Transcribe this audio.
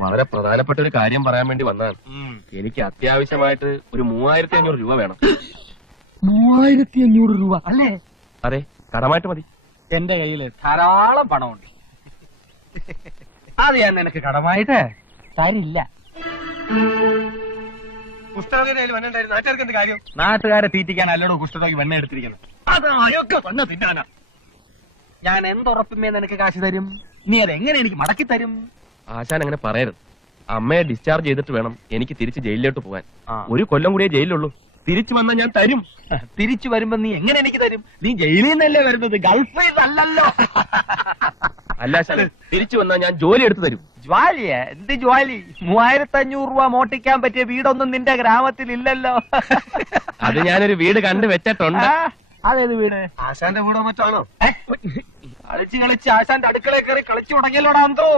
വളരെ പ്രധാനപ്പെട്ട ഒരു കാര്യം പറയാൻ വേണ്ടി വന്നതാണ്. എനിക്ക് അത്യാവശ്യമായിട്ട് ഒരു 3500 രൂപ വേണം. 3500 രൂപ അല്ലേ? അതെ, കടമായിട്ട് മതി. എന്റെ കയ്യില് ധാരാളം പണമുണ്ട്. അത് ഞാൻ നിനക്ക് കടമായിട്ട് തരില്ല. നാട്ടുകാരെ തീറ്റിക്കാൻ അല്ലടോ കുഷ്ഠരോഗി വെണ്ണ എടുത്തിരിക്കുന്നത്. അതൊക്കെ തന്നെ തിന്നാനാ. ഞാൻ എന്തുറപ്പുമേ നിനക്ക് കാശ് തരും? നീ അതെങ്ങനെ എനിക്ക് മടക്കി തരും? ആശാൻ അങ്ങനെ പറയരുത്. അമ്മയെ ഡിസ്ചാർജ് ചെയ്തിട്ട് വേണം എനിക്ക് തിരിച്ച് ജയിലിലോട്ട് പോകാൻ. 1 കൊല്ലം കൂടിയേ ജയിലിലുള്ളൂ. തിരിച്ചു വന്നാൽ ഞാൻ തരും. തിരിച്ചു വരുമ്പോ നീ എങ്ങനെ എനിക്ക് തരും? നീ ജയിലിൽ നിന്നല്ലേ വരുന്നത്, ഗൾഫിൽ അല്ലല്ലോ. അല്ല ആശാൻ, തിരിച്ചു വന്നാൽ ഞാൻ ജോലി എടുത്തു തരും. ജ്വാലിയ? എന്ത് ജ്വാലി? 3500 രൂപ മോട്ടിക്കാൻ പറ്റിയ വീടൊന്നും നിന്റെ ഗ്രാമത്തിൽ ഇല്ലല്ലോ. അത് ഞാനൊരു വീട് കണ്ടു വെച്ചിട്ടുണ്ട്. അതേത് വീട്? ആശാന്റെ വീടോ മറ്റാണോ? കളിച്ച് കളിച്ച് ആശാന്റെ അടുക്കളയിൽ കയറി കളിച്ചു തുടങ്ങിയല്ലോടാ. എന്തോ